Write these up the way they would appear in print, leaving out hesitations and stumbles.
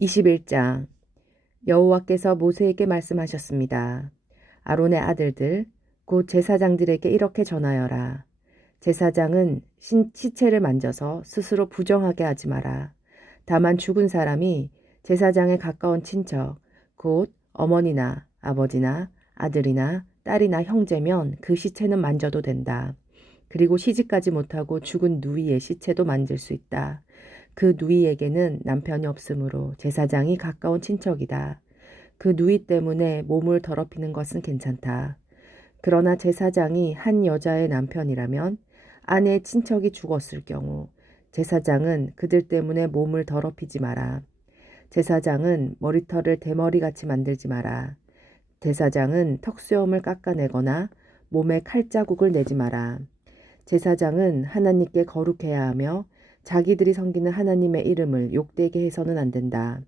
21장 여호와께서 모세에게 말씀하셨습니다. 아론의 아들들 곧 제사장들에게 이렇게 전하여라. 제사장은 시체를 만져서 스스로 부정하게 하지 마라. 다만 죽은 사람이 제사장에 가까운 친척 곧 어머니나 아버지나 아들이나 딸이나 형제면 그 시체는 만져도 된다. 그리고 시집가지 못하고 죽은 누이의 시체도 만질 수 있다. 그 누이에게는 남편이 없으므로 제사장이 가까운 친척이다. 그 누이 때문에 몸을 더럽히는 것은 괜찮다. 그러나 제사장이 한 여자의 남편이라면 아내의 친척이 죽었을 경우 제사장은 그들 때문에 몸을 더럽히지 마라. 제사장은 머리털을 대머리같이 만들지 마라. 제사장은 턱수염을 깎아내거나 몸에 칼자국을 내지 마라. 제사장은 하나님께 거룩해야 하며 자기들이 섬기는 하나님의 이름을 욕되게 해서는 안 된다.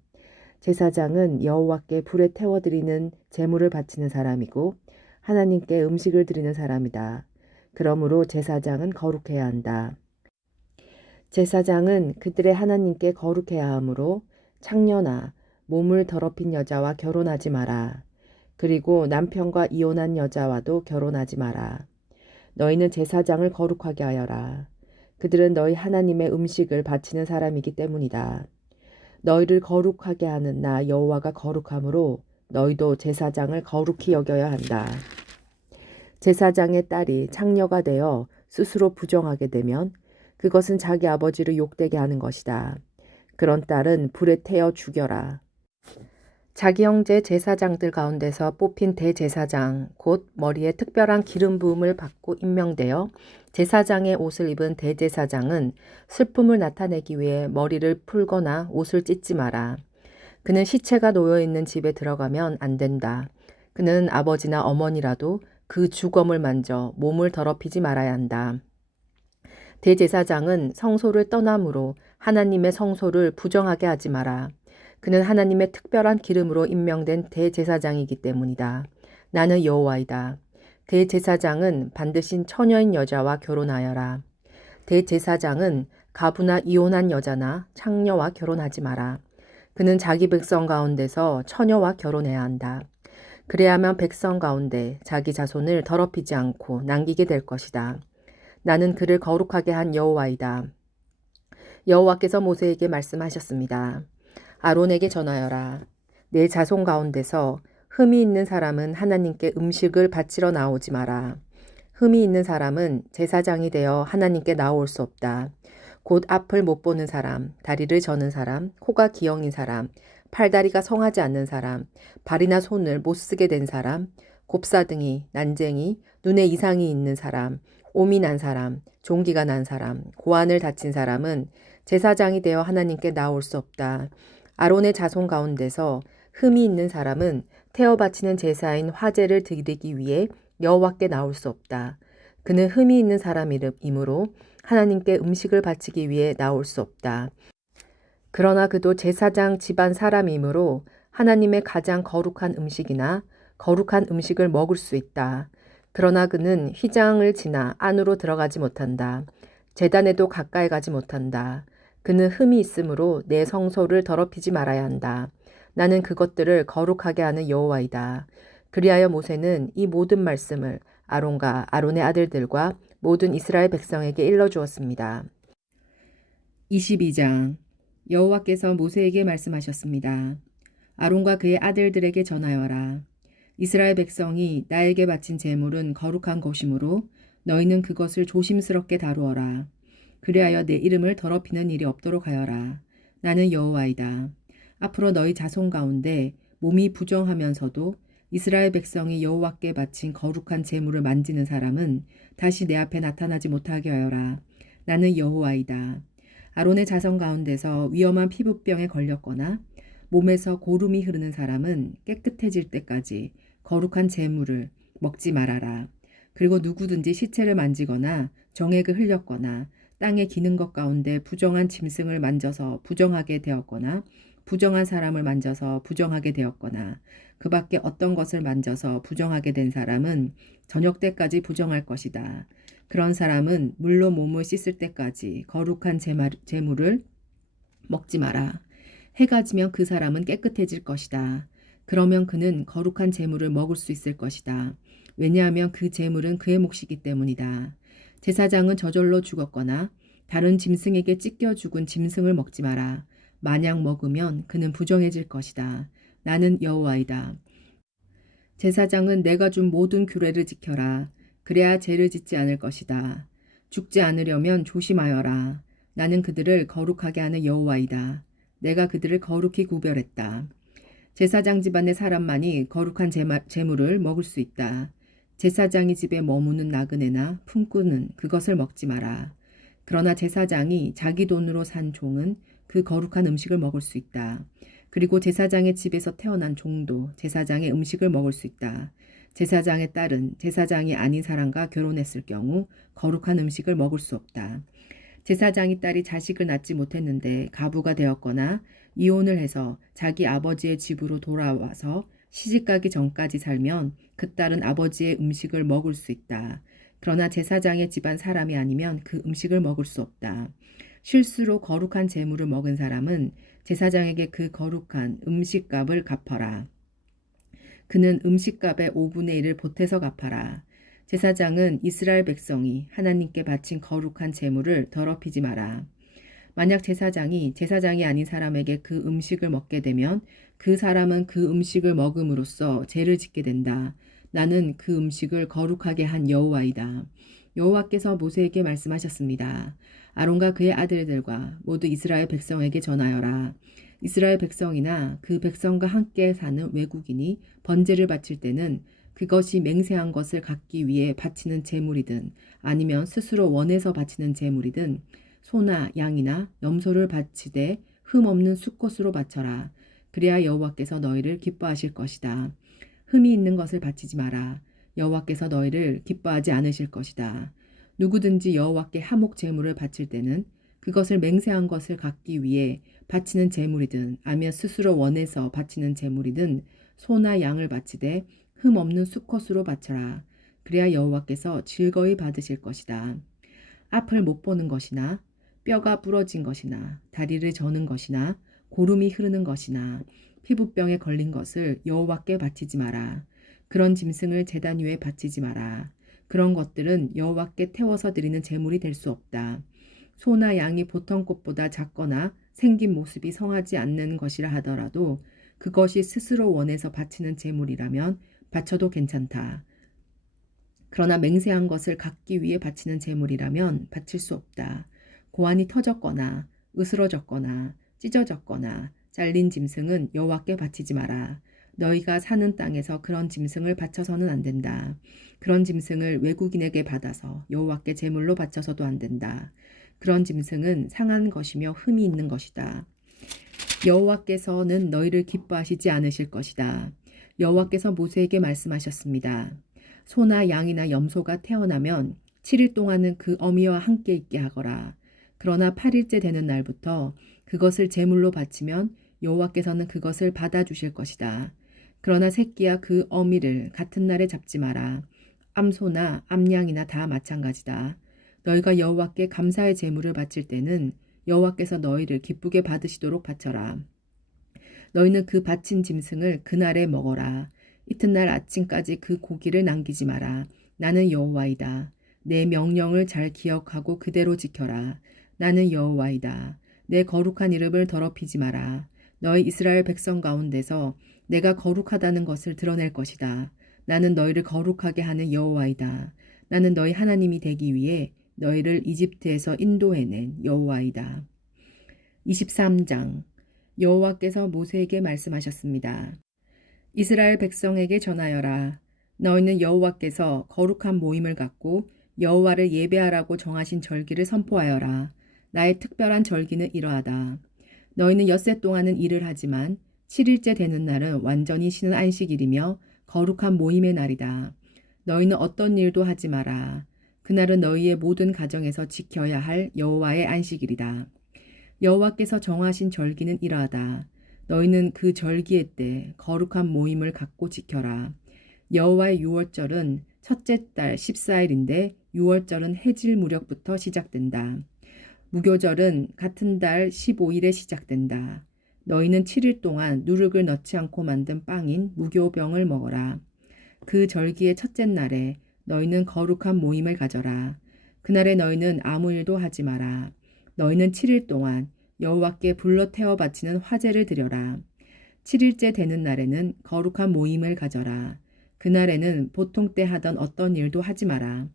제사장은 여호와께 불에 태워드리는 제물을 바치는 사람이고 하나님께 음식을 드리는 사람이다. 그러므로 제사장은 거룩해야 한다. 제사장은 그들의 하나님께 거룩해야 하므로 창녀나 몸을 더럽힌 여자와 결혼하지 마라. 그리고 남편과 이혼한 여자와도 결혼하지 마라. 너희는 제사장을 거룩하게 하여라. 그들은 너희 하나님의 음식을 바치는 사람이기 때문이다. 너희를 거룩하게 하는 나 여호와가 거룩하므로 너희도 제사장을 거룩히 여겨야 한다. 제사장의 딸이 창녀가 되어 스스로 부정하게 되면 그것은 자기 아버지를 욕되게 하는 것이다. 그런 딸은 불에 태워 죽여라. 자기 형제 제사장들 가운데서 뽑힌 대제사장 곧 머리에 특별한 기름 부음을 받고 임명되어 제사장의 옷을 입은 대제사장은 슬픔을 나타내기 위해 머리를 풀거나 옷을 찢지 마라. 그는 시체가 놓여있는 집에 들어가면 안 된다. 그는 아버지나 어머니라도 그 주검을 만져 몸을 더럽히지 말아야 한다. 대제사장은 성소를 떠남으로 하나님의 성소를 부정하게 하지 마라. 그는 하나님의 특별한 기름으로 임명된 대제사장이기 때문이다. 나는 여호와이다. 대제사장은 반드시 처녀인 여자와 결혼하여라. 대제사장은 가부나 이혼한 여자나 창녀와 결혼하지 마라. 그는 자기 백성 가운데서 처녀와 결혼해야 한다. 그래야만 백성 가운데 자기 자손을 더럽히지 않고 남기게 될 것이다. 나는 그를 거룩하게 한 여호와이다. 여호와께서 모세에게 말씀하셨습니다. 아론에게 전하여라. 내 자손 가운데서 흠이 있는 사람은 하나님께 음식을 바치러 나오지 마라. 흠이 있는 사람은 제사장이 되어 하나님께 나올 수 없다. 곧 앞을 못 보는 사람, 다리를 저는 사람, 코가 기형인 사람, 팔다리가 성하지 않는 사람, 발이나 손을 못 쓰게 된 사람, 곱사등이, 난쟁이, 눈에 이상이 있는 사람, 옴이 난 사람, 종기가 난 사람, 고환을 다친 사람은 제사장이 되어 하나님께 나올 수 없다. 아론의 자손 가운데서 흠이 있는 사람은 태워 바치는 제사인 화제를 드리기 위해 여호와께 나올 수 없다. 그는 흠이 있는 사람이므로 하나님께 음식을 바치기 위해 나올 수 없다. 그러나 그도 제사장 집안 사람이므로 하나님의 가장 거룩한 음식이나 거룩한 음식을 먹을 수 있다. 그러나 그는 휘장을 지나 안으로 들어가지 못한다. 제단에도 가까이 가지 못한다. 그는 흠이 있으므로 내 성소를 더럽히지 말아야 한다. 나는 그것들을 거룩하게 하는 여호와이다. 그리하여 모세는 이 모든 말씀을 아론과 아론의 아들들과 모든 이스라엘 백성에게 일러주었습니다. 22장 여호와께서 모세에게 말씀하셨습니다. 아론과 그의 아들들에게 전하여라. 이스라엘 백성이 나에게 바친 제물은 거룩한 것이므로 너희는 그것을 조심스럽게 다루어라. 그리하여 내 이름을 더럽히는 일이 없도록 하여라. 나는 여호와이다. 앞으로 너희 자손 가운데 몸이 부정하면서도 이스라엘 백성이 여호와께 바친 거룩한 제물을 만지는 사람은 다시 내 앞에 나타나지 못하게 하여라. 나는 여호와이다. 아론의 자손 가운데서 위험한 피부병에 걸렸거나 몸에서 고름이 흐르는 사람은 깨끗해질 때까지 거룩한 제물을 먹지 말아라. 그리고 누구든지 시체를 만지거나 정액을 흘렸거나 땅에 기는 것 가운데 부정한 짐승을 만져서 부정하게 되었거나 부정한 사람을 만져서 부정하게 되었거나 그 밖에 어떤 것을 만져서 부정하게 된 사람은 저녁 때까지 부정할 것이다. 그런 사람은 물로 몸을 씻을 때까지 거룩한 제물을 먹지 마라. 해가 지면 그 사람은 깨끗해질 것이다. 그러면 그는 거룩한 제물을 먹을 수 있을 것이다. 왜냐하면 그 제물은 그의 몫이기 때문이다. 제사장은 저절로 죽었거나 다른 짐승에게 찢겨 죽은 짐승을 먹지 마라. 만약 먹으면 그는 부정해질 것이다. 나는 여호와이다. 제사장은 내가 준 모든 규례를 지켜라. 그래야 죄를 짓지 않을 것이다. 죽지 않으려면 조심하여라. 나는 그들을 거룩하게 하는 여호와이다. 내가 그들을 거룩히 구별했다. 제사장 집안의 사람만이 거룩한 제물을 먹을 수 있다. 제사장이 집에 머무는 나그네나 품꾼은 그것을 먹지 마라. 그러나 제사장이 자기 돈으로 산 종은 그 거룩한 음식을 먹을 수 있다. 그리고 제사장의 집에서 태어난 종도 제사장의 음식을 먹을 수 있다. 제사장의 딸은 제사장이 아닌 사람과 결혼했을 경우 거룩한 음식을 먹을 수 없다. 제사장이 딸이 자식을 낳지 못했는데 가부가 되었거나 이혼을 해서 자기 아버지의 집으로 돌아와서 시집가기 전까지 살면 그 딸은 아버지의 음식을 먹을 수 있다. 그러나 제사장의 집안 사람이 아니면 그 음식을 먹을 수 없다. 실수로 거룩한 제물을 먹은 사람은 제사장에게 그 거룩한 음식값을 갚아라. 그는 음식값의 5분의 1을 보태서 갚아라. 제사장은 이스라엘 백성이 하나님께 바친 거룩한 제물을 더럽히지 마라. 만약 제사장이 아닌 사람에게 그 음식을 먹게 되면 그 사람은 그 음식을 먹음으로써 죄를 짓게 된다. 나는 그 음식을 거룩하게 한 여호와이다. 여호와께서 모세에게 말씀하셨습니다. 아론과 그의 아들들과 모두 이스라엘 백성에게 전하여라. 이스라엘 백성이나 그 백성과 함께 사는 외국인이 번제를 바칠 때는 그것이 맹세한 것을 갖기 위해 바치는 제물이든 아니면 스스로 원해서 바치는 제물이든 소나 양이나 염소를 바치되 흠 없는 수컷으로 바쳐라. 그래야 여호와께서 너희를 기뻐하실 것이다. 흠이 있는 것을 바치지 마라. 여호와께서 너희를 기뻐하지 않으실 것이다. 누구든지 여호와께 하목 제물을 바칠 때는 그것을 맹세한 것을 갖기 위해 바치는 제물이든 아니면 스스로 원해서 바치는 제물이든 소나 양을 바치되 흠 없는 수컷으로 바쳐라. 그래야 여호와께서 즐거이 받으실 것이다. 앞을 못 보는 것이나 뼈가 부러진 것이나 다리를 저는 것이나 고름이 흐르는 것이나 피부병에 걸린 것을 여호와께 바치지 마라. 그런 짐승을 제단 위에 바치지 마라. 그런 것들은 여호와께 태워서 드리는 제물이 될 수 없다. 소나 양이 보통 것보다 작거나 생긴 모습이 성하지 않는 것이라 하더라도 그것이 스스로 원해서 바치는 제물이라면 바쳐도 괜찮다. 그러나 맹세한 것을 갖기 위해 바치는 제물이라면 바칠 수 없다. 고환이 터졌거나 으스러졌거나 찢어졌거나 잘린 짐승은 여호와께 바치지 마라. 너희가 사는 땅에서 그런 짐승을 바쳐서는 안 된다. 그런 짐승을 외국인에게 받아서 여호와께 제물로 바쳐서도 안 된다. 그런 짐승은 상한 것이며 흠이 있는 것이다. 여호와께서는 너희를 기뻐하시지 않으실 것이다. 여호와께서 모세에게 말씀하셨습니다. 소나 양이나 염소가 태어나면 7일 동안은 그 어미와 함께 있게 하거라. 그러나 8일째 되는 날부터 그것을 제물로 바치면 여호와께서는 그것을 받아주실 것이다. 그러나 새끼야 그 어미를 같은 날에 잡지 마라. 암소나 암양이나 다 마찬가지다. 너희가 여호와께 감사의 제물을 바칠 때는 여호와께서 너희를 기쁘게 받으시도록 바쳐라. 너희는 그 바친 짐승을 그날에 먹어라. 이튿날 아침까지 그 고기를 남기지 마라. 나는 여호와이다. 내 명령을 잘 기억하고 그대로 지켜라. 나는 여호와이다. 내 거룩한 이름을 더럽히지 마라. 너희 이스라엘 백성 가운데서 내가 거룩하다는 것을 드러낼 것이다. 나는 너희를 거룩하게 하는 여호와이다. 나는 너희 하나님이 되기 위해 너희를 이집트에서 인도해낸 여호와이다. 23장 여호와께서 모세에게 말씀하셨습니다. 이스라엘 백성에게 전하여라. 너희는 여호와께서 거룩한 모임을 갖고 여호와를 예배하라고 정하신 절기를 선포하여라. 나의 특별한 절기는 이러하다. 너희는 엿새 동안은 일을 하지만 7일째 되는 날은 완전히 쉬는 안식일이며 거룩한 모임의 날이다. 너희는 어떤 일도 하지 마라. 그날은 너희의 모든 가정에서 지켜야 할 여호와의 안식일이다. 여호와께서 정하신 절기는 이러하다. 너희는 그 절기의 때 거룩한 모임을 갖고 지켜라. 여호와의 유월절은 첫째 달 14일인데 유월절은 해질 무렵부터 시작된다. 무교절은 같은 달 15일에 시작된다. 너희는 7일 동안 누룩을 넣지 않고 만든 빵인 무교병을 먹어라. 그 절기의 첫째 날에 너희는 거룩한 모임을 가져라. 그날에 너희는 아무 일도 하지 마라. 너희는 7일 동안 여호와께 불로 태워 바치는 화제를 드려라. 7일째 되는 날에는 거룩한 모임을 가져라. 그날에는 보통 때 하던 어떤 일도 하지 마라.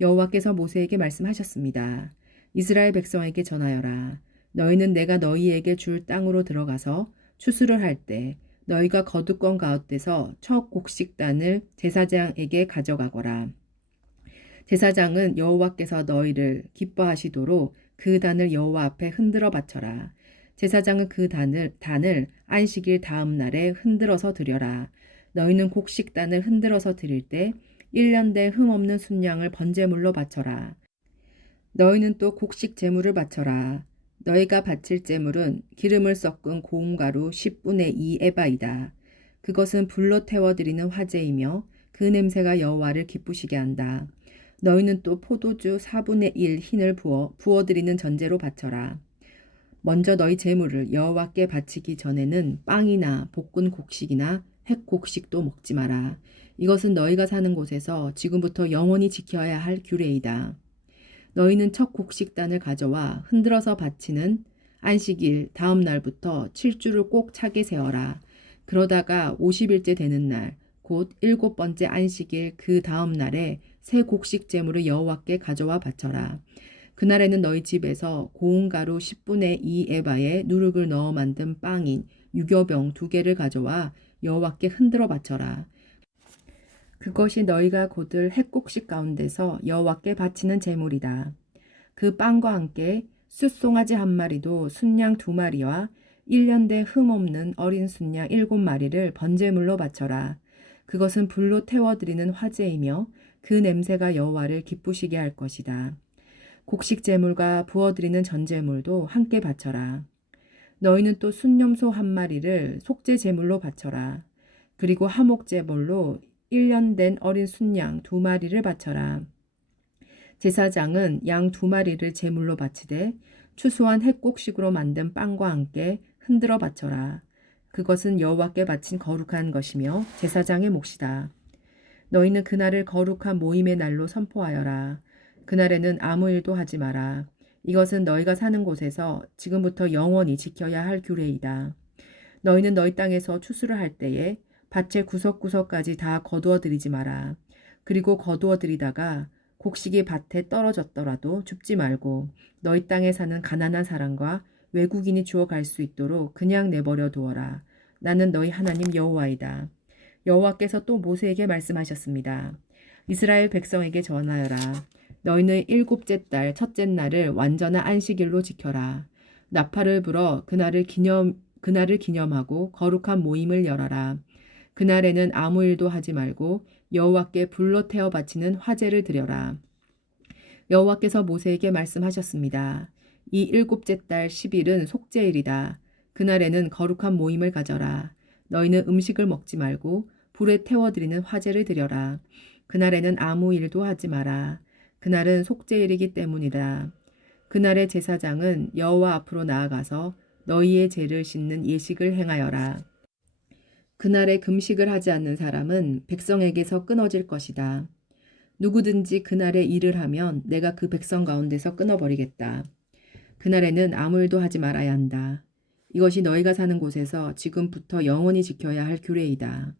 여호와께서 모세에게 말씀하셨습니다. 이스라엘 백성에게 전하여라. 너희는 내가 너희에게 줄 땅으로 들어가서 추수를 할 때 너희가 거두권 가운데서 첫 곡식단을 제사장에게 가져가거라. 제사장은 여호와께서 너희를 기뻐하시도록 그 단을 여호와 앞에 흔들어 바쳐라. 제사장은 그 단을 안식일 다음 날에 흔들어서 드려라. 너희는 곡식단을 흔들어서 드릴 때 1년 된 흠없는 순양을 번제물로 바쳐라. 너희는 또 곡식 제물을 바쳐라. 너희가 바칠 제물은 기름을 섞은 고운 가루 10분의 2 에바이다. 그것은 불로 태워드리는 화제이며 그 냄새가 여호와를 기쁘시게 한다. 너희는 또 포도주 4분의 1 흰을 부어드리는 전제로 바쳐라. 먼저 너희 제물을 여호와께 바치기 전에는 빵이나 볶은 곡식이나 핵곡식도 먹지 마라. 이것은 너희가 사는 곳에서 지금부터 영원히 지켜야 할 규례이다. 너희는 첫 곡식단을 가져와 흔들어서 바치는 안식일 다음 날부터 7주를 꼭 차게 세어라. 그러다가 50일째 되는 날, 곧 7번째 안식일 그 다음 날에 새 곡식 제물을 여호와께 가져와 바쳐라. 그날에는 너희 집에서 고운 가루 10분의 2 에바에 누룩을 넣어 만든 빵인 유교병 2개를 가져와 여호와께 흔들어 바쳐라. 그것이 너희가 거둘 핵곡식 가운데서 여호와께 바치는 제물이다. 그 빵과 함께 숫송아지 1마리도 순양 2마리와 1년 된 흠없는 어린 순양 7마리를 번제물로 바쳐라. 그것은 불로 태워드리는 화제이며 그 냄새가 여호와를 기쁘시게 할 것이다. 곡식 제물과 부어드리는 전제물도 함께 바쳐라. 너희는 또 순념소 1마리를 속죄 제물로 바쳐라. 그리고 화목 제물로 1년 된 어린 순양 2마리를 바쳐라. 제사장은 양 2마리를 제물로 바치되 추수한 핵곡식으로 만든 빵과 함께 흔들어 바쳐라. 그것은 여호와께 바친 거룩한 것이며 제사장의 몫이다. 너희는 그날을 거룩한 모임의 날로 선포하여라. 그날에는 아무 일도 하지 마라. 이것은 너희가 사는 곳에서 지금부터 영원히 지켜야 할 규례이다. 너희는 너희 땅에서 추수를 할 때에 밭의 구석구석까지 다 거두어 들이지 마라. 그리고 거두어 들이다가 곡식이 밭에 떨어졌더라도 줍지 말고 너희 땅에 사는 가난한 사람과 외국인이 주워갈 수 있도록 그냥 내버려 두어라. 나는 너희 하나님 여호와이다. 여호와께서 또 모세에게 말씀하셨습니다. 이스라엘 백성에게 전하여라. 너희는 7째 달 첫째 날을 완전한 안식일로 지켜라. 나팔을 불어 그날을 기념하고 거룩한 모임을 열어라. 그날에는 아무 일도 하지 말고 여호와께 불로 태워 바치는 화제를 드려라. 여호와께서 모세에게 말씀하셨습니다. 이 7째 달 10일은 속죄일이다. 그날에는 거룩한 모임을 가져라. 너희는 음식을 먹지 말고 불에 태워드리는 화제를 드려라. 그날에는 아무 일도 하지 마라. 그날은 속죄일이기 때문이다. 그날의 제사장은 여호와 앞으로 나아가서 너희의 죄를 씻는 예식을 행하여라. 그날에 금식을 하지 않는 사람은 백성에게서 끊어질 것이다. 누구든지 그날에 일을 하면 내가 그 백성 가운데서 끊어버리겠다. 그날에는 아무 일도 하지 말아야 한다. 이것이 너희가 사는 곳에서 지금부터 영원히 지켜야 할 규례이다.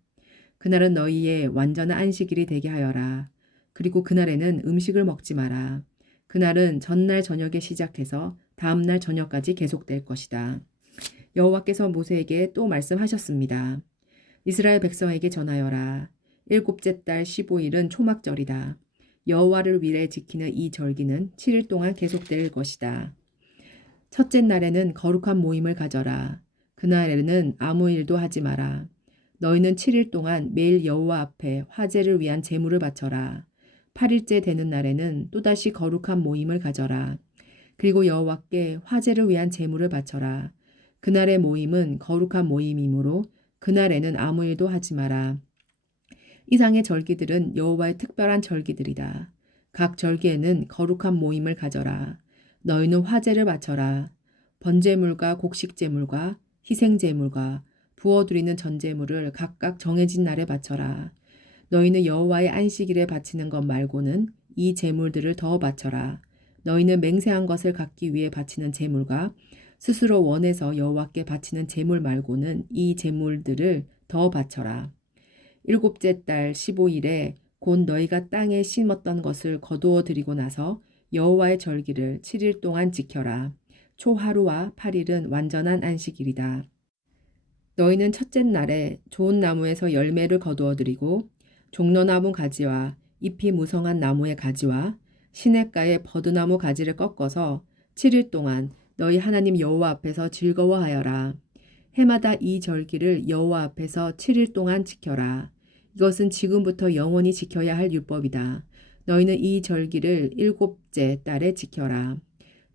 그날은 너희의 완전한 안식일이 되게 하여라. 그리고 그날에는 음식을 먹지 마라. 그날은 전날 저녁에 시작해서 다음날 저녁까지 계속될 것이다. 여호와께서 모세에게 또 말씀하셨습니다. 이스라엘 백성에게 전하여라. 7째 달 15일은 초막절이다. 여호와를 위해 지키는 이 절기는 7일 동안 계속될 것이다. 첫째 날에는 거룩한 모임을 가져라. 그날에는 아무 일도 하지 마라. 너희는 7일 동안 매일 여호와 앞에 화제를 위한 제물을 바쳐라. 8일째 되는 날에는 또다시 거룩한 모임을 가져라. 그리고 여호와께 화제를 위한 제물을 바쳐라. 그날의 모임은 거룩한 모임이므로 그날에는 아무 일도 하지 마라. 이상의 절기들은 여호와의 특별한 절기들이다. 각 절기에는 거룩한 모임을 가져라. 너희는 화제를 바쳐라. 번제물과 곡식제물과 희생 제물과 부어드리는 전제물을 각각 정해진 날에 바쳐라. 너희는 여호와의 안식일에 바치는 것 말고는 이 제물들을 더 바쳐라. 너희는 맹세한 것을 갖기 위해 바치는 제물과 스스로 원해서 여호와께 바치는 제물 말고는 이 제물들을 더 바쳐라. 일곱째 달 15일에 곧 너희가 땅에 심었던 것을 거두어 드리고 나서 여호와의 절기를 7일 동안 지켜라. 초하루와 8일은 완전한 안식일이다. 너희는 첫째 날에 좋은 나무에서 열매를 거두어 드리고 종려나무 가지와 잎이 무성한 나무의 가지와 시냇가의 버드나무 가지를 꺾어서 7일 동안 너희 하나님 여호와 앞에서 즐거워하여라. 해마다 이 절기를 여호와 앞에서 7일 동안 지켜라. 이것은 지금부터 영원히 지켜야 할 율법이다. 너희는 이 절기를 일곱째 달에 지켜라.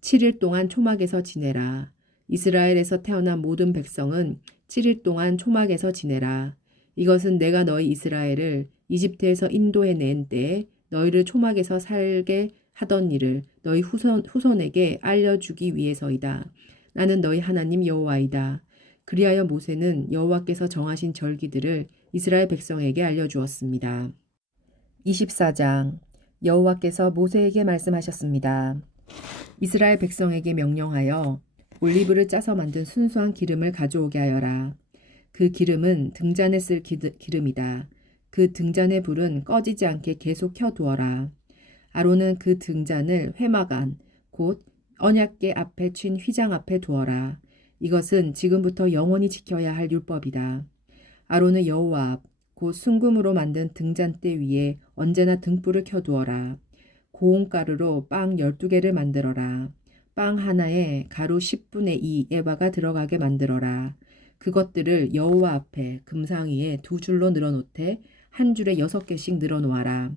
7일 동안 초막에서 지내라. 이스라엘에서 태어난 모든 백성은 7일 동안 초막에서 지내라. 이것은 내가 너희 이스라엘을 이집트에서 인도해낸 때에 너희를 초막에서 살게 하던 일을 너희 후손에게 알려주기 위해서이다. 나는 너희 하나님 여호와이다. 그리하여 모세는 여호와께서 정하신 절기들을 이스라엘 백성에게 알려주었습니다. 24장 여호와께서 모세에게 말씀하셨습니다. 이스라엘 백성에게 명령하여 올리브를 짜서 만든 순수한 기름을 가져오게 하여라. 그 기름은 등잔에 쓸 기름이다. 그 등잔의 불은 꺼지지 않게 계속 켜두어라. 아론은 그 등잔을 회막안 곧 언약궤 앞에 친 휘장 앞에 두어라. 이것은 지금부터 영원히 지켜야 할 율법이다. 아론은 여호와 앞 곧 순금으로 만든 등잔대 위에 언제나 등불을 켜두어라. 고운 가루로 빵 12개를 만들어라. 빵 하나에 가루 10분의 2 에바가 들어가게 만들어라. 그것들을 여호와 앞에 금상 위에 2줄로 늘어놓되 한 줄에 6개씩 늘어놓아라.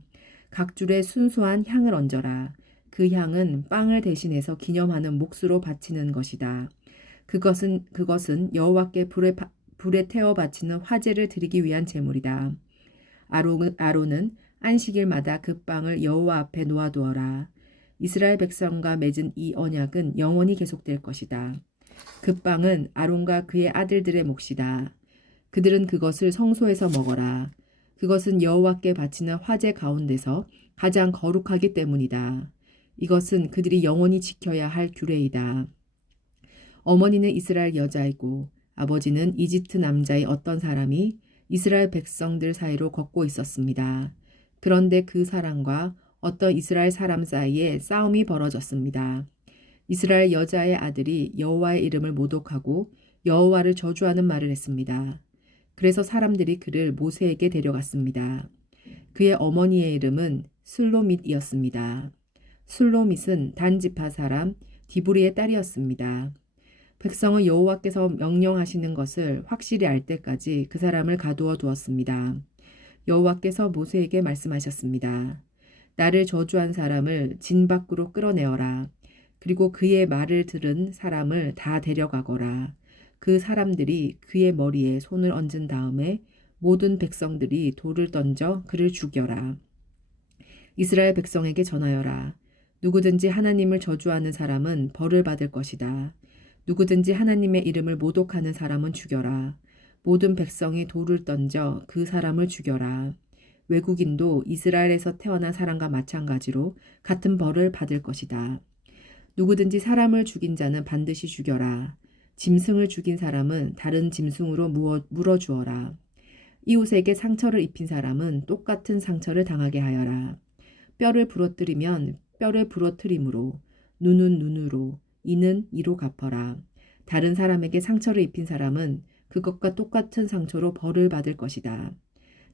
각 줄에 순수한 향을 얹어라. 그 향은 빵을 대신해서 기념하는 몫으로 바치는 것이다. 그것은 여호와께 불에 태워 바치는 화제를 드리기 위한 제물이다. 아론은 안식일마다 그 빵을 여호와 앞에 놓아두어라. 이스라엘 백성과 맺은 이 언약은 영원히 계속될 것이다. 그 빵은 아론과 그의 아들들의 몫이다. 그들은 그것을 성소에서 먹어라. 그것은 여호와께 바치는 화제 가운데서 가장 거룩하기 때문이다. 이것은 그들이 영원히 지켜야 할 규례이다. 어머니는 이스라엘 여자이고 아버지는 이집트 남자의 어떤 사람이 이스라엘 백성들 사이로 걷고 있었습니다. 그런데 그 사람과 어떤 이스라엘 사람 사이에 싸움이 벌어졌습니다. 이스라엘 여자의 아들이 여호와의 이름을 모독하고 여호와를 저주하는 말을 했습니다. 그래서 사람들이 그를 모세에게 데려갔습니다. 그의 어머니의 이름은 슬로밋이었습니다. 슬로밋은 단지파 사람 디브리의 딸이었습니다. 백성은 여호와께서 명령하시는 것을 확실히 알 때까지 그 사람을 가두어 두었습니다. 여호와께서 모세에게 말씀하셨습니다. 나를 저주한 사람을 진 밖으로 끌어내어라. 그리고 그의 말을 들은 사람을 다 데려가거라. 그 사람들이 그의 머리에 손을 얹은 다음에 모든 백성들이 돌을 던져 그를 죽여라. 이스라엘 백성에게 전하여라. 누구든지 하나님을 저주하는 사람은 벌을 받을 것이다. 누구든지 하나님의 이름을 모독하는 사람은 죽여라. 모든 백성이 돌을 던져 그 사람을 죽여라. 외국인도 이스라엘에서 태어난 사람과 마찬가지로 같은 벌을 받을 것이다. 누구든지 사람을 죽인 자는 반드시 죽여라. 짐승을 죽인 사람은 다른 짐승으로 물어주어라. 이웃에게 상처를 입힌 사람은 똑같은 상처를 당하게 하여라. 뼈를 부러뜨리면 뼈를 부러뜨림으로, 눈은 눈으로, 이는 이로 갚아라. 다른 사람에게 상처를 입힌 사람은 그것과 똑같은 상처로 벌을 받을 것이다.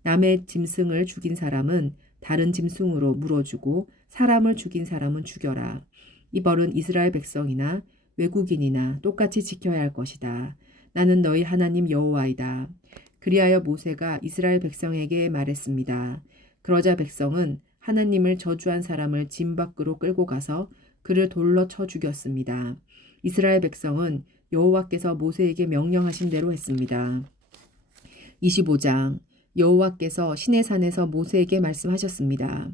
남의 짐승을 죽인 사람은 다른 짐승으로 물어주고 사람을 죽인 사람은 죽여라. 이 벌은 이스라엘 백성이나 외국인이나 똑같이 지켜야 할 것이다. 나는 너희 하나님 여호와이다. 그리하여 모세가 이스라엘 백성에게 말했습니다. 그러자 백성은 하나님을 저주한 사람을 진 밖으로 끌고 가서 그를 돌로 쳐 죽였습니다. 이스라엘 백성은 여호와께서 모세에게 명령하신 대로 했습니다. 25장 여호와께서 시내산에서 모세에게 말씀하셨습니다.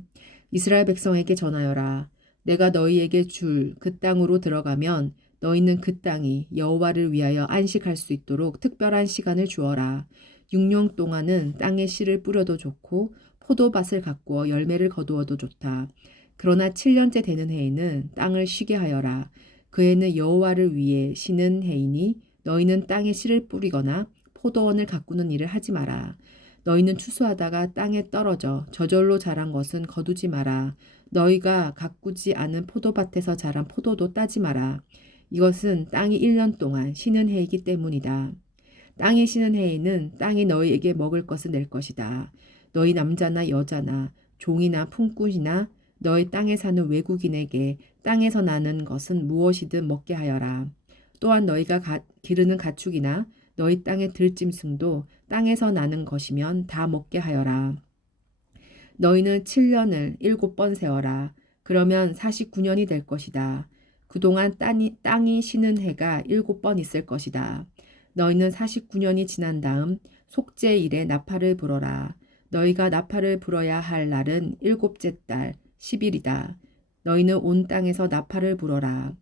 이스라엘 백성에게 전하여라. 내가 너희에게 줄 그 땅으로 들어가면 너희는 그 땅이 여호와를 위하여 안식할 수 있도록 특별한 시간을 주어라. 6년 동안은 땅에 씨를 뿌려도 좋고 포도밭을 가꾸어 열매를 거두어도 좋다. 그러나 7년째 되는 해에는 땅을 쉬게 하여라. 그 해는 여호와를 위해 쉬는 해이니 너희는 땅에 씨를 뿌리거나 포도원을 가꾸는 일을 하지 마라. 너희는 추수하다가 땅에 떨어져 저절로 자란 것은 거두지 마라. 너희가 가꾸지 않은 포도밭에서 자란 포도도 따지 마라. 이것은 땅이 1년 동안 쉬는 해이기 때문이다. 땅이 쉬는 해에는 땅이 너희에게 먹을 것을 낼 것이다. 너희 남자나 여자나 종이나 품꾼이나 너희 땅에 사는 외국인에게 땅에서 나는 것은 무엇이든 먹게 하여라. 또한 너희가 기르는 가축이나 너희 땅의 들짐승도 땅에서 나는 것이면 다 먹게 하여라. 너희는 7년을 7번 세어라. 그러면 49년이 될 것이다. 그동안 땅이 쉬는 해가 7번 있을 것이다. 너희는 49년이 지난 다음 속죄일에 나팔을 불어라. 너희가 나팔을 불어야 할 날은 7째 달 10일이다. 너희는 온 땅에서 나팔을 불어라.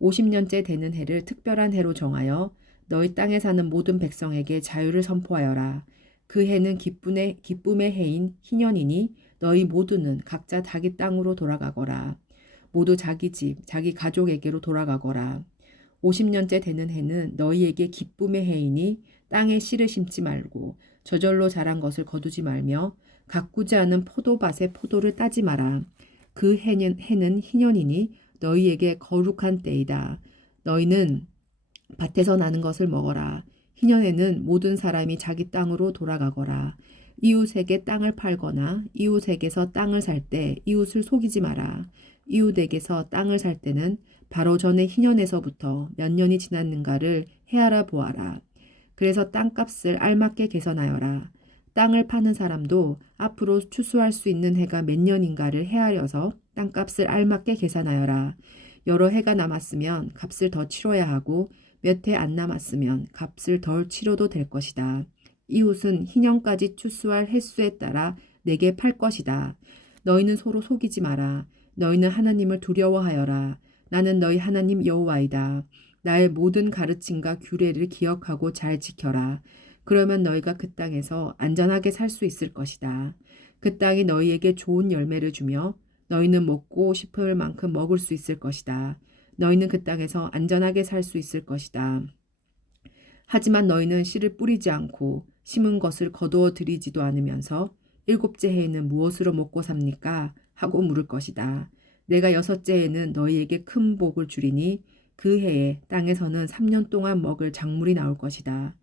50년째 되는 해를 특별한 해로 정하여 너희 땅에 사는 모든 백성에게 자유를 선포하여라. 그 해는 기쁨의 해인 희년이니 너희 모두는 각자 자기 땅으로 돌아가거라. 모두 자기 집, 자기 가족에게로 돌아가거라. 50년째 되는 해는 너희에게 기쁨의 해이니 땅에 씨를 심지 말고 저절로 자란 것을 거두지 말며 가꾸지 않은 포도밭의 포도를 따지 마라. 그 해는 희년이니 너희에게 거룩한 때이다. 너희는 밭에서 나는 것을 먹어라. 희년에는 모든 사람이 자기 땅으로 돌아가거라. 이웃에게 땅을 팔거나 이웃에게서 땅을 살 때 이웃을 속이지 마라. 이웃에게서 땅을 살 때는 바로 전에 희년에서부터 몇 년이 지났는가를 헤아려 보아라. 그래서 땅값을 알맞게 계산하여라. 땅을 파는 사람도 앞으로 추수할 수 있는 해가 몇 년인가를 헤아려서 땅값을 알맞게 계산하여라. 여러 해가 남았으면 값을 더 치러야 하고 몇 해 안 남았으면 값을 덜 치러도 될 것이다. 이웃은 희년까지 추수할 횟수에 따라 내게 팔 것이다. 너희는 서로 속이지 마라. 너희는 하나님을 두려워하여라. 나는 너희 하나님 여호와이다. 나의 모든 가르침과 규례를 기억하고 잘 지켜라. 그러면 너희가 그 땅에서 안전하게 살 수 있을 것이다. 그 땅이 너희에게 좋은 열매를 주며 너희는 먹고 싶을 만큼 먹을 수 있을 것이다. 너희는 그 땅에서 안전하게 살 수 있을 것이다. 하지만 너희는 씨를 뿌리지 않고 심은 것을 거두어 들이지도 않으면서 7째 해에는 무엇으로 먹고 삽니까? 하고 물을 것이다. 내가 6째 해에는 너희에게 큰 복을 주리니 그 해에 땅에서는 3년 동안 먹을 작물이 나올 것이다.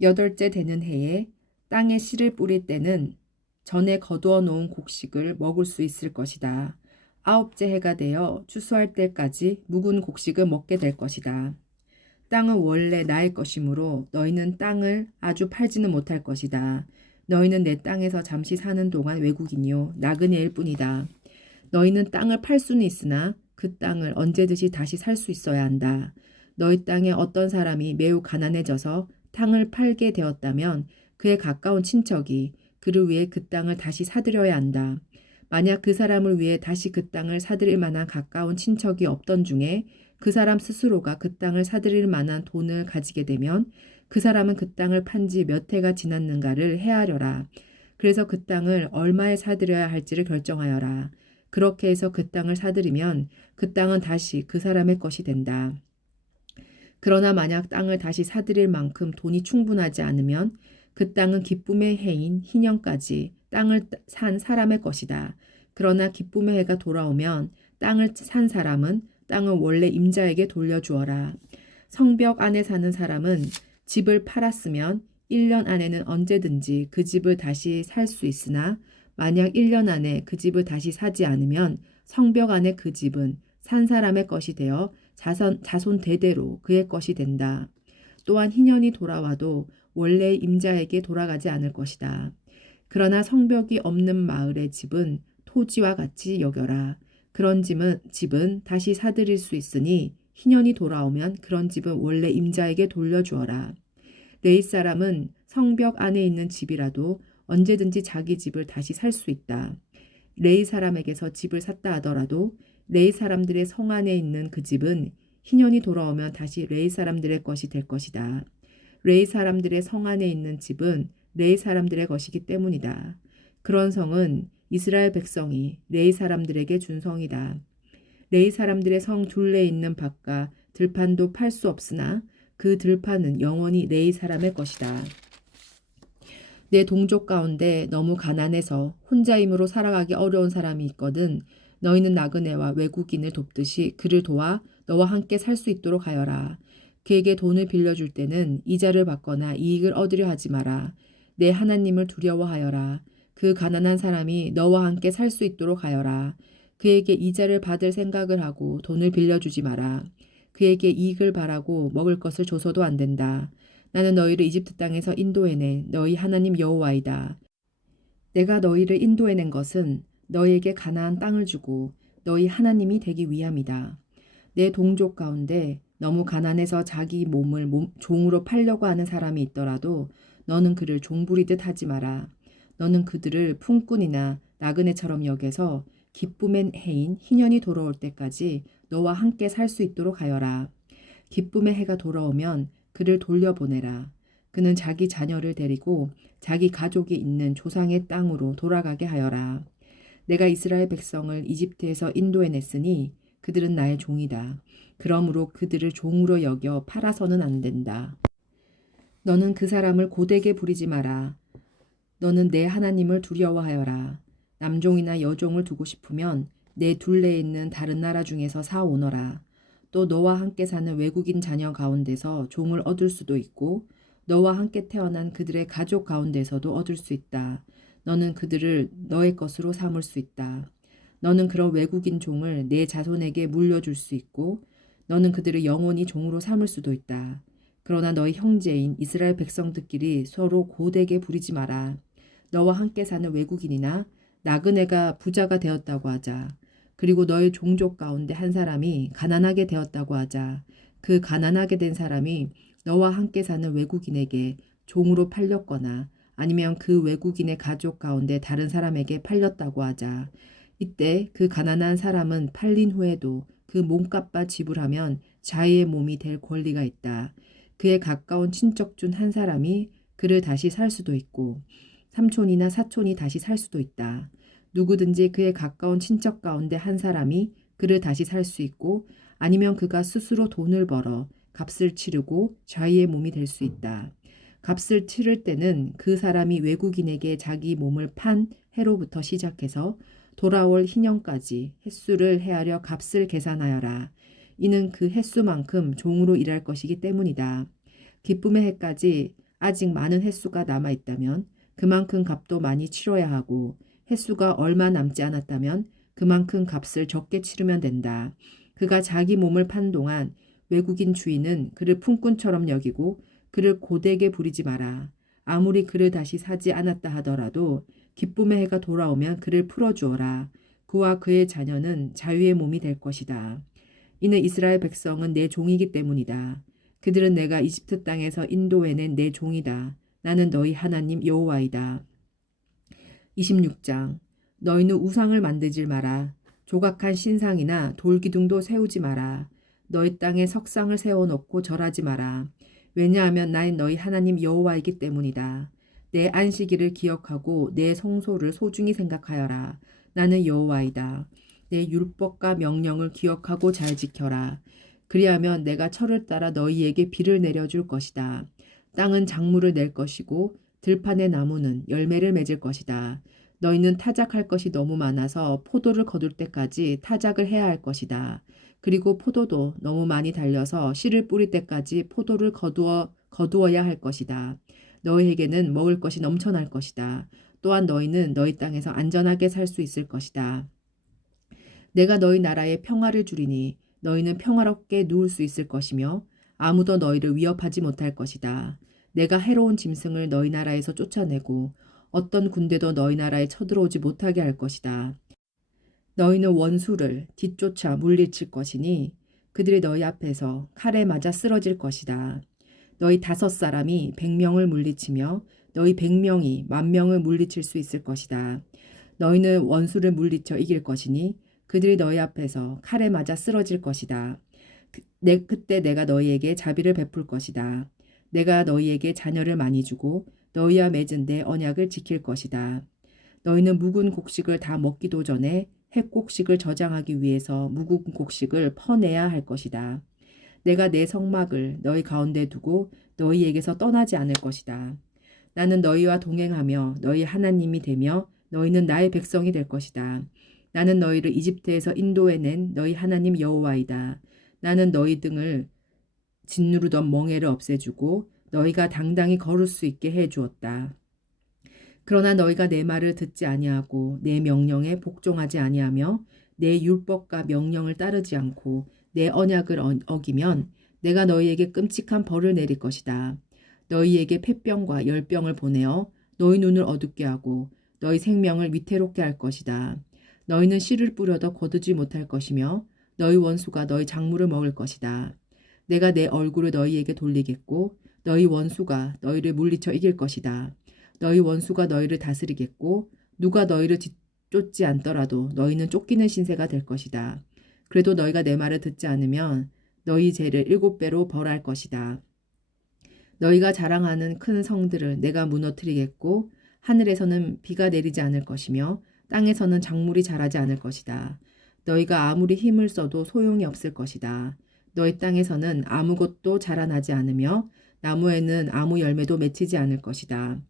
8째 되는 해에 땅에 씨를 뿌릴 때는 전에 거두어 놓은 곡식을 먹을 수 있을 것이다. 9째 해가 되어 추수할 때까지 묵은 곡식을 먹게 될 것이다. 땅은 원래 나의 것이므로 너희는 땅을 아주 팔지는 못할 것이다. 너희는 내 땅에서 잠시 사는 동안 외국인이요 나그네일 뿐이다. 너희는 땅을 팔 수는 있으나 그 땅을 언제든지 다시 살 수 있어야 한다. 너희 땅에 어떤 사람이 매우 가난해져서 땅을 팔게 되었다면 그에 가까운 친척이 그를 위해 그 땅을 다시 사들여야 한다. 만약 그 사람을 위해 다시 그 땅을 사들일 만한 가까운 친척이 없던 중에 그 사람 스스로가 그 땅을 사들일 만한 돈을 가지게 되면 그 사람은 그 땅을 판 지 몇 해가 지났는가를 헤아려라. 그래서 그 땅을 얼마에 사들여야 할지를 결정하여라. 그렇게 해서 그 땅을 사들이면 그 땅은 다시 그 사람의 것이 된다. 그러나 만약 땅을 다시 사들일 만큼 돈이 충분하지 않으면 그 땅은 기쁨의 해인 희년까지 땅을 산 사람의 것이다. 그러나 기쁨의 해가 돌아오면 땅을 산 사람은 땅을 원래 임자에게 돌려주어라. 성벽 안에 사는 사람은 집을 팔았으면 1년 안에는 언제든지 그 집을 다시 살 수 있으나 만약 1년 안에 그 집을 다시 사지 않으면 성벽 안에 그 집은 산 사람의 것이 되어 자손 대대로 그의 것이 된다. 또한 희년이 돌아와도 원래 임자에게 돌아가지 않을 것이다. 그러나 성벽이 없는 마을의 집은 토지와 같이 여겨라. 그런 집은 다시 사들일 수 있으니 희년이 돌아오면 그런 집은 원래 임자에게 돌려주어라. 레위 사람은 성벽 안에 있는 집이라도 언제든지 자기 집을 다시 살 수 있다. 레위 사람에게서 집을 샀다 하더라도 레위 사람들의 성 안에 있는 그 집은 희년이 돌아오면 다시 레이 사람들의 것이 될 것이다. 레이 사람들의 성 안에 있는 집은 레이 사람들의 것이기 때문이다. 그런 성은 이스라엘 백성이 레이 사람들에게 준 성이다. 레이 사람들의 성 둘레에 있는 밭과 들판도 팔 수 없으나 그 들판은 영원히 레이 사람의 것이다. 내 동족 가운데 너무 가난해서 혼자 힘으로 살아가기 어려운 사람이 있거든 너희는 나그네와 외국인을 돕듯이 그를 도와 너와 함께 살 수 있도록 하여라. 그에게 돈을 빌려줄 때는 이자를 받거나 이익을 얻으려 하지 마라. 내 하나님을 두려워하여라. 그 가난한 사람이 너와 함께 살 수 있도록 하여라. 그에게 이자를 받을 생각을 하고 돈을 빌려주지 마라. 그에게 이익을 바라고 먹을 것을 줘서도 안 된다. 나는 너희를 이집트 땅에서 인도해낸 너희 하나님 여호와이다. 내가 너희를 인도해낸 것은 너희에게 가나안 땅을 주고 너희 하나님이 되기 위함이다. 내 동족 가운데 너무 가난해서 자기 몸을 종으로 팔려고 하는 사람이 있더라도 너는 그를 종부리듯 하지 마라. 너는 그들을 품꾼이나 나그네처럼 여겨서 기쁨의 해인 희년이 돌아올 때까지 너와 함께 살 수 있도록 하여라. 기쁨의 해가 돌아오면 그를 돌려보내라. 그는 자기 자녀를 데리고 자기 가족이 있는 조상의 땅으로 돌아가게 하여라. 내가 이스라엘 백성을 이집트에서 인도해냈으니 그들은 나의 종이다. 그러므로 그들을 종으로 여겨 팔아서는 안 된다. 너는 그 사람을 고되게 부리지 마라. 너는 내 하나님을 두려워하여라. 남종이나 여종을 두고 싶으면 내 둘레에 있는 다른 나라 중에서 사오너라. 또 너와 함께 사는 외국인 자녀 가운데서 종을 얻을 수도 있고 너와 함께 태어난 그들의 가족 가운데서도 얻을 수 있다. 너는 그들을 너의 것으로 삼을 수 있다. 너는 그런 외국인 종을 내 자손에게 물려줄 수 있고 너는 그들을 영원히 종으로 삼을 수도 있다. 그러나 너희 형제인 이스라엘 백성들끼리 서로 고되게 부리지 마라. 너와 함께 사는 외국인이나 나그네가 부자가 되었다고 하자. 그리고 너희 종족 가운데 한 사람이 가난하게 되었다고 하자. 그 가난하게 된 사람이 너와 함께 사는 외국인에게 종으로 팔렸거나 아니면 그 외국인의 가족 가운데 다른 사람에게 팔렸다고 하자. 이때 그 가난한 사람은 팔린 후에도 그 몸값만 지불하면 자유의 몸이 될 권리가 있다. 그의 가까운 친척 중 한 사람이 그를 다시 살 수도 있고 삼촌이나 사촌이 다시 살 수도 있다. 누구든지 그의 가까운 친척 가운데 한 사람이 그를 다시 살 수 있고 아니면 그가 스스로 돈을 벌어 값을 치르고 자유의 몸이 될 수 있다. 값을 치를 때는 그 사람이 외국인에게 자기 몸을 판 해로부터 시작해서 돌아올 희년까지 횟수를 헤아려 값을 계산하여라. 이는 그 횟수만큼 종으로 일할 것이기 때문이다. 기쁨의 해까지 아직 많은 횟수가 남아 있다면 그만큼 값도 많이 치러야 하고 횟수가 얼마 남지 않았다면 그만큼 값을 적게 치르면 된다. 그가 자기 몸을 판 동안 외국인 주인은 그를 품꾼처럼 여기고 그를 고되게 부리지 마라. 아무리 그를 다시 사지 않았다 하더라도 기쁨의 해가 돌아오면 그를 풀어주어라. 그와 그의 자녀는 자유의 몸이 될 것이다. 이는 이스라엘 백성은 내 종이기 때문이다. 그들은 내가 이집트 땅에서 인도해낸 내 종이다. 나는 너희 하나님 여호와이다. 26장 너희는 우상을 만들지 마라. 조각한 신상이나 돌기둥도 세우지 마라. 너희 땅에 석상을 세워놓고 절하지 마라. 왜냐하면 나는 너희 하나님 여호와이기 때문이다. 내 안식일을 기억하고 내 성소를 소중히 생각하여라. 나는 여호와이다. 내 율법과 명령을 기억하고 잘 지켜라. 그리하면 내가 철을 따라 너희에게 비를 내려줄 것이다. 땅은 작물을 낼 것이고 들판의 나무는 열매를 맺을 것이다. 너희는 타작할 것이 너무 많아서 포도를 거둘 때까지 타작을 해야 할 것이다. 그리고 포도도 너무 많이 달려서 씨를 뿌릴 때까지 포도를 거두어야 할 것이다. 너희에게는 먹을 것이 넘쳐날 것이다. 또한 너희는 너희 땅에서 안전하게 살 수 있을 것이다. 내가 너희 나라에 평화를 주리니 너희는 평화롭게 누울 수 있을 것이며 아무도 너희를 위협하지 못할 것이다. 내가 해로운 짐승을 너희 나라에서 쫓아내고 어떤 군대도 너희 나라에 쳐들어오지 못하게 할 것이다. 너희는 원수를 뒤쫓아 물리칠 것이니 그들이 너희 앞에서 칼에 맞아 쓰러질 것이다. 너희 5사람이 100명을 물리치며 너희 100명이 10,000명을 물리칠 수 있을 것이다. 너희는 원수를 물리쳐 이길 것이니 그들이 너희 앞에서 칼에 맞아 쓰러질 것이다. 그때 내가 너희에게 자비를 베풀 것이다. 내가 너희에게 자녀를 많이 주고 너희와 맺은 내 언약을 지킬 것이다. 너희는 묵은 곡식을 다 먹기도 전에 핵곡식을 저장하기 위해서 묵은 곡식을 퍼내야 할 것이다. 내가 내 성막을 너희 가운데 두고 너희에게서 떠나지 않을 것이다. 나는 너희와 동행하며 너희 하나님이 되며 너희는 나의 백성이 될 것이다. 나는 너희를 이집트에서 인도해낸 너희 하나님 여호와이다. 나는 너희 등을 짓누르던 멍에를 없애주고 너희가 당당히 걸을 수 있게 해주었다. 그러나 너희가 내 말을 듣지 아니하고 내 명령에 복종하지 아니하며 내 율법과 명령을 따르지 않고 내 언약을 어기면 내가 너희에게 끔찍한 벌을 내릴 것이다. 너희에게 폐병과 열병을 보내어 너희 눈을 어둡게 하고 너희 생명을 위태롭게 할 것이다. 너희는 씨를 뿌려도 거두지 못할 것이며 너희 원수가 너희 작물을 먹을 것이다. 내가 내 얼굴을 너희에게 돌리겠고 너희 원수가 너희를 물리쳐 이길 것이다. 너희 원수가 너희를 다스리겠고 누가 너희를 쫓지 않더라도 너희는 쫓기는 신세가 될 것이다. 그래도 너희가 내 말을 듣지 않으면 너희 죄를 7배로 벌할 것이다. 너희가 자랑하는 큰 성들을 내가 무너뜨리겠고 하늘에서는 비가 내리지 않을 것이며 땅에서는 작물이 자라지 않을 것이다. 너희가 아무리 힘을 써도 소용이 없을 것이다. 너희 땅에서는 아무것도 자라나지 않으며 나무에는 아무 열매도 맺히지 않을 것이다.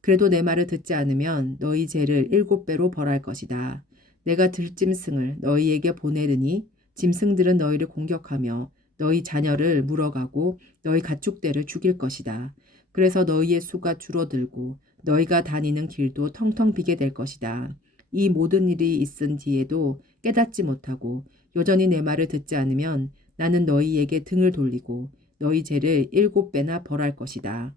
그래도 내 말을 듣지 않으면 너희 죄를 7배로 벌할 것이다. 내가 들짐승을 너희에게 보내르니 짐승들은 너희를 공격하며 너희 자녀를 물어가고 너희 가축대를 죽일 것이다. 그래서 너희의 수가 줄어들고 너희가 다니는 길도 텅텅 비게 될 것이다. 이 모든 일이 있은 뒤에도 깨닫지 못하고 여전히 내 말을 듣지 않으면 나는 너희에게 등을 돌리고 너희 죄를 7배나 벌할 것이다.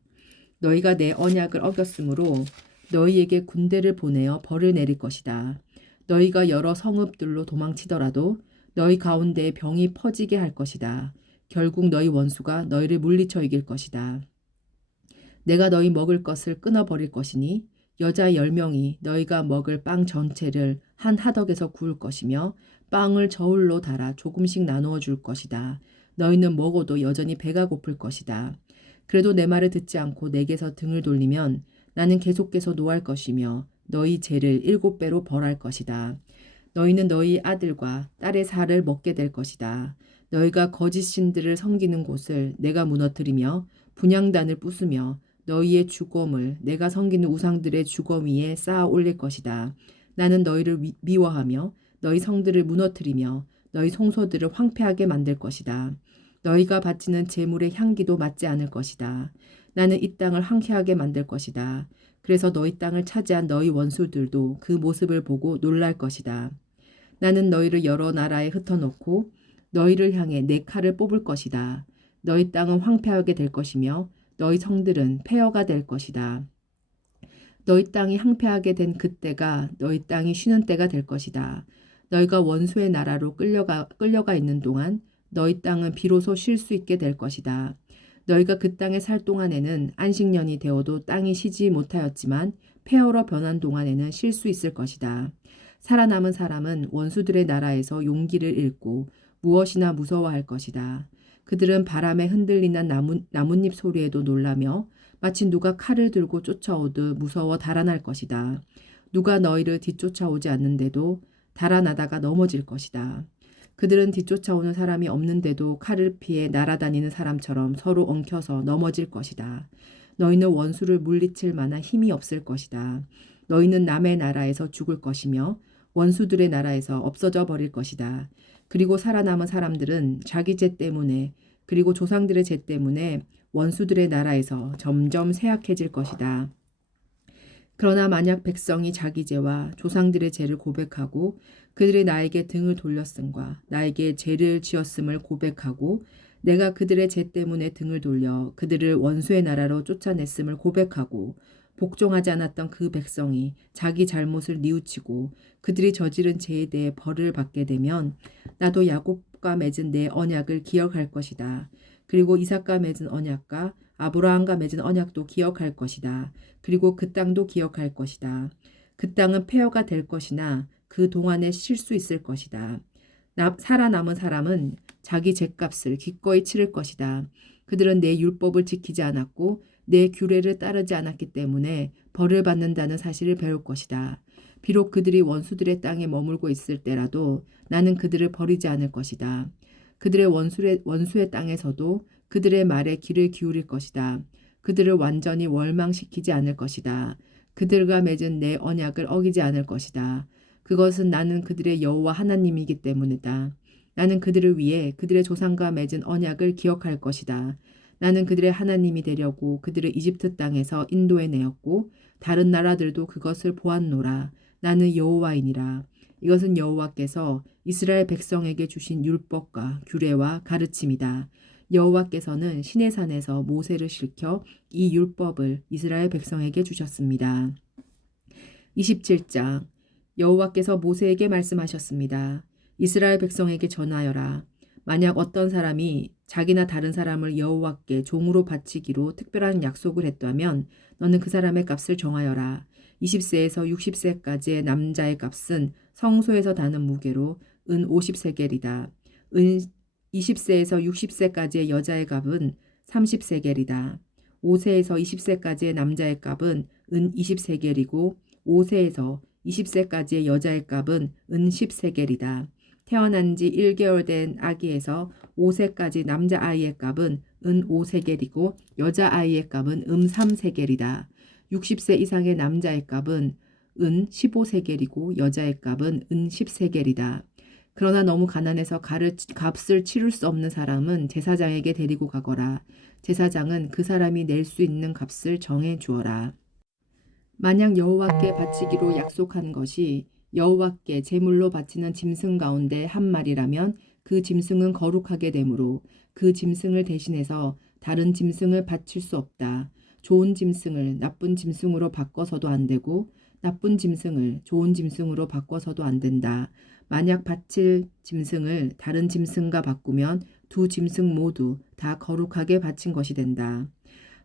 너희가 내 언약을 어겼으므로 너희에게 군대를 보내어 벌을 내릴 것이다. 너희가 여러 성읍들로 도망치더라도 너희 가운데 병이 퍼지게 할 것이다. 결국 너희 원수가 너희를 물리쳐 이길 것이다. 내가 너희 먹을 것을 끊어버릴 것이니 여자 10명이 너희가 먹을 빵 전체를 한 하덕에서 구울 것이며 빵을 저울로 달아 조금씩 나누어 줄 것이다. 너희는 먹어도 여전히 배가 고플 것이다. 그래도 내 말을 듣지 않고 내게서 등을 돌리면 나는 계속해서 노할 것이며 너희 죄를 7배로 벌할 것이다. 너희는 너희 아들과 딸의 살을 먹게 될 것이다. 너희가 거짓 신들을 섬기는 곳을 내가 무너뜨리며 분향단을 부수며 너희의 주검을 내가 섬기는 우상들의 주검 위에 쌓아 올릴 것이다. 나는 너희를 미워하며 너희 성들을 무너뜨리며 너희 송소들을 황폐하게 만들 것이다. 너희가 바치는 제물의 향기도 맞지 않을 것이다. 나는 이 땅을 황폐하게 만들 것이다. 그래서 너희 땅을 차지한 너희 원수들도 그 모습을 보고 놀랄 것이다. 나는 너희를 여러 나라에 흩어놓고 너희를 향해 내 칼을 뽑을 것이다. 너희 땅은 황폐하게 될 것이며 너희 성들은 폐허가 될 것이다. 너희 땅이 황폐하게 된 그때가 너희 땅이 쉬는 때가 될 것이다. 너희가 원수의 나라로 끌려가 있는 동안 너희 땅은 비로소 쉴 수 있게 될 것이다. 너희가 그 땅에 살 동안에는 안식년이 되어도 땅이 쉬지 못하였지만 폐허로 변한 동안에는 쉴 수 있을 것이다. 살아남은 사람은 원수들의 나라에서 용기를 잃고 무엇이나 무서워할 것이다. 그들은 바람에 흔들리는 나뭇잎 소리에도 놀라며 마치 누가 칼을 들고 쫓아오듯 무서워 달아날 것이다. 누가 너희를 뒤쫓아오지 않는데도 달아나다가 넘어질 것이다. 그들은 뒤쫓아오는 사람이 없는데도 칼을 피해 날아다니는 사람처럼 서로 엉켜서 넘어질 것이다. 너희는 원수를 물리칠 만한 힘이 없을 것이다. 너희는 남의 나라에서 죽을 것이며 원수들의 나라에서 없어져 버릴 것이다. 그리고 살아남은 사람들은 자기 죄 때문에 그리고 조상들의 죄 때문에 원수들의 나라에서 점점 쇠약해질 것이다. 그러나 만약 백성이 자기 죄와 조상들의 죄를 고백하고 그들이 나에게 등을 돌렸음과 나에게 죄를 지었음을 고백하고 내가 그들의 죄 때문에 등을 돌려 그들을 원수의 나라로 쫓아냈음을 고백하고 복종하지 않았던 그 백성이 자기 잘못을 뉘우치고 그들이 저지른 죄에 대해 벌을 받게 되면 나도 야곱과 맺은 내 언약을 기억할 것이다. 그리고 이삭과 맺은 언약과 아브라함과 맺은 언약도 기억할 것이다. 그리고 그 땅도 기억할 것이다. 그 땅은 폐허가 될 것이나 그 동안에 쉴 수 있을 것이다. 살아남은 사람은 자기 죗값을 기꺼이 치를 것이다. 그들은 내 율법을 지키지 않았고 내 규례를 따르지 않았기 때문에 벌을 받는다는 사실을 배울 것이다. 비록 그들이 원수들의 땅에 머물고 있을 때라도 나는 그들을 버리지 않을 것이다. 그들의 원수의 땅에서도 그들의 말에 귀를 기울일 것이다. 그들을 완전히 월망시키지 않을 것이다. 그들과 맺은 내 언약을 어기지 않을 것이다. 그것은 나는 그들의 여호와 하나님이기 때문이다. 나는 그들을 위해 그들의 조상과 맺은 언약을 기억할 것이다. 나는 그들의 하나님이 되려고 그들을 이집트 땅에서 인도해 내었고 다른 나라들도 그것을 보았노라. 나는 여호와이니라. 이것은 여호와께서 이스라엘 백성에게 주신 율법과 규례와 가르침이다. 여호와께서는 시내산에서 모세를 시켜 이 율법을 이스라엘 백성에게 주셨습니다. 27장 여호와께서 모세에게 말씀하셨습니다. 이스라엘 백성에게 전하여라. 만약 어떤 사람이 자기나 다른 사람을 여호와께 종으로 바치기로 특별한 약속을 했다면 너는 그 사람의 값을 정하여라. 20세에서 60세까지의 남자의 값은 성소에서 다는 무게로 은 50세겔이다. 은 20세에서 60세까지의 여자의 값은 30세겔이다. 5세에서 20세까지의 남자의 값은 은 20세겔이고 5세에서 20세까지의 여자의 값은 은 10세겔이다. 태어난 지 1개월 된 아기에서 5세까지 남자아이의 값은 은 5세겔이고 여자아이의 값은 은 3세겔이다. 60세 이상의 남자의 값은 은 15세겔이고 여자의 값은 은 10세겔이다. 그러나 너무 가난해서 값을 치룰 수 없는 사람은 제사장에게 데리고 가거라. 제사장은 그 사람이 낼 수 있는 값을 정해 주어라. 만약 여호와께 바치기로 약속한 것이 여호와께 제물로 바치는 짐승 가운데 한 마리라면 그 짐승은 거룩하게 되므로 그 짐승을 대신해서 다른 짐승을 바칠 수 없다. 좋은 짐승을 나쁜 짐승으로 바꿔서도 안 되고 나쁜 짐승을 좋은 짐승으로 바꿔서도 안 된다. 만약 바칠 짐승을 다른 짐승과 바꾸면 두 짐승 모두 다 거룩하게 바친 것이 된다.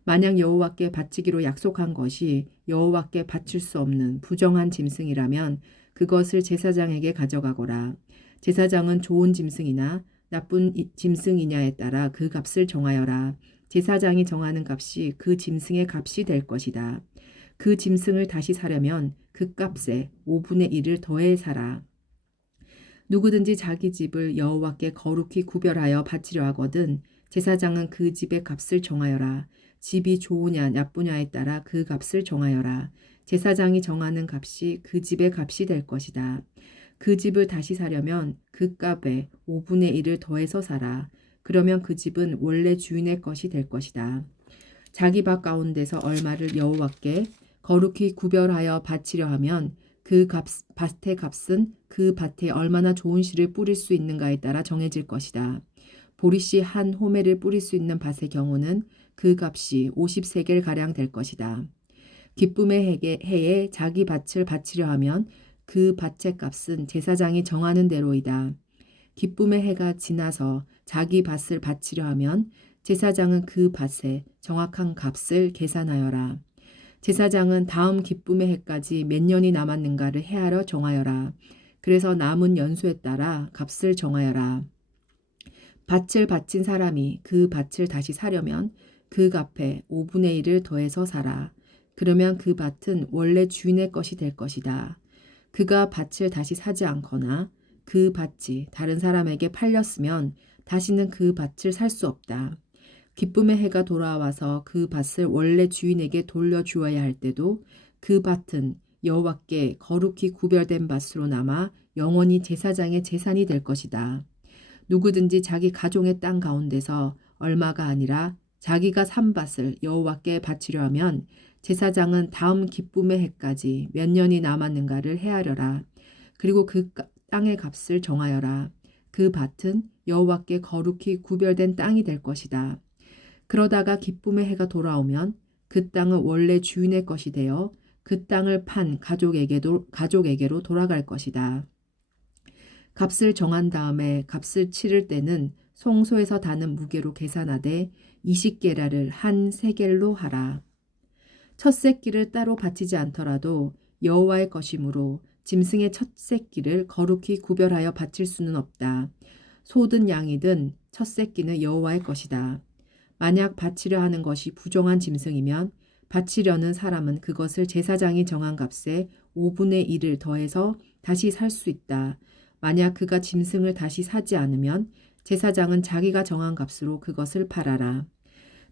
만약 여호와께 바치기로 약속한 것이 여호와께 바칠 수 없는 부정한 짐승이라면 그것을 제사장에게 가져가거라. 제사장은 좋은 짐승이나 나쁜 짐승이냐에 따라 그 값을 정하여라. 제사장이 정하는 값이 그 짐승의 값이 될 것이다. 그 짐승을 다시 사려면 그 값에 5분의 1을 더해 사라. 누구든지 자기 집을 여호와께 거룩히 구별하여 바치려 하거든 제사장은 그 집의 값을 정하여라. 집이 좋으냐 나쁘냐에 따라 그 값을 정하여라. 제사장이 정하는 값이 그 집의 값이 될 것이다. 그 집을 다시 사려면 그 값에 5분의 1을 더해서 사라. 그러면 그 집은 원래 주인의 것이 될 것이다. 자기 밭 가운데서 얼마를 여호와께 거룩히 구별하여 바치려 하면 그 밭의 값은 그 밭에 얼마나 좋은 씨를 뿌릴 수 있는가에 따라 정해질 것이다. 보리씨 한 호멜을 뿌릴 수 있는 밭의 경우는 그 값이 50세겔가량 될 것이다. 기쁨의 해에 자기 밭을 바치려 하면 그 밭의 값은 제사장이 정하는 대로이다. 기쁨의 해가 지나서 자기 밭을 바치려 하면 제사장은 그 밭의 정확한 값을 계산하여라. 제사장은 다음 기쁨의 해까지 몇 년이 남았는가를 헤아려 정하여라. 그래서 남은 연수에 따라 값을 정하여라. 밭을 바친 사람이 그 밭을 다시 사려면 그 값에 5분의 1을 더해서 사라. 그러면 그 밭은 원래 주인의 것이 될 것이다. 그가 밭을 다시 사지 않거나 그 밭이 다른 사람에게 팔렸으면 다시는 그 밭을 살 수 없다. 기쁨의 해가 돌아와서 그 밭을 원래 주인에게 돌려주어야 할 때도 그 밭은 여호와께 거룩히 구별된 밭으로 남아 영원히 제사장의 재산이 될 것이다. 누구든지 자기 가족의 땅 가운데서 얼마가 아니라 자기가 산 밭을 여호와께 바치려 하면 제사장은 다음 기쁨의 해까지 몇 년이 남았는가를 헤아려라. 그리고 그 땅의 값을 정하여라. 그 밭은 여호와께 거룩히 구별된 땅이 될 것이다. 그러다가 기쁨의 해가 돌아오면 그 땅은 원래 주인의 것이 되어 그 땅을 판 가족에게로 돌아갈 것이다. 값을 정한 다음에 값을 치를 때는 송소에서 다는 무게로 계산하되 20게라를 한 세겔로 하라. 첫 새끼를 따로 바치지 않더라도 여호와의 것이므로 짐승의 첫 새끼를 거룩히 구별하여 바칠 수는 없다. 소든 양이든 첫 새끼는 여호와의 것이다. 만약 바치려 하는 것이 부정한 짐승이면 바치려는 사람은 그것을 제사장이 정한 값에 5분의 1을 더해서 다시 살 수 있다. 만약 그가 짐승을 다시 사지 않으면 제사장은 자기가 정한 값으로 그것을 팔아라.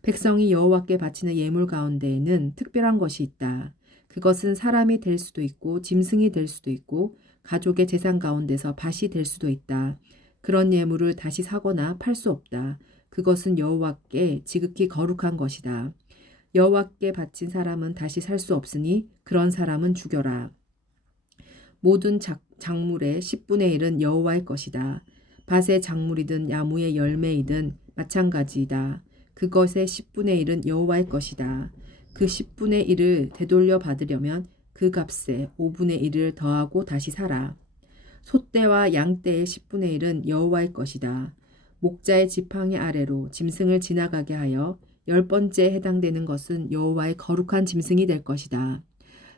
백성이 여호와께 바치는 예물 가운데에는 특별한 것이 있다. 그것은 사람이 될 수도 있고 짐승이 될 수도 있고 가족의 재산 가운데서 밭이 될 수도 있다. 그런 예물을 다시 사거나 팔 수 없다. 그것은 여호와께 지극히 거룩한 것이다. 여호와께 바친 사람은 다시 살 수 없으니 그런 사람은 죽여라. 모든 작물의 10분의 1은 여호와의 것이다. 밭의 작물이든 나무의 열매이든 마찬가지이다. 그것의 10분의 1은 여호와의 것이다. 그 10분의 1을 되돌려 받으려면 그 값에 5분의 1을 더하고 다시 사라. 소떼와 양떼의 10분의 1은 여호와의 것이다. 목자의 지팡이 아래로 짐승을 지나가게 하여 10번째에 해당되는 것은 여호와의 거룩한 짐승이 될 것이다.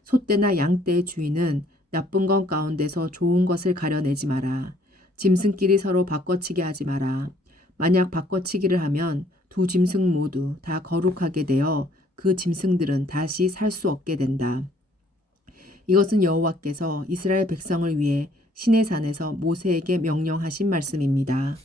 소떼나 양떼의 주인은 나쁜 것 가운데서 좋은 것을 가려내지 마라. 짐승끼리 서로 바꿔치기 하지 마라. 만약 바꿔치기를 하면 두 짐승 모두 다 거룩하게 되어 그 짐승들은 다시 살 수 없게 된다. 이것은 여호와께서 이스라엘 백성을 위해 시내산에서 모세에게 명령하신 말씀입니다.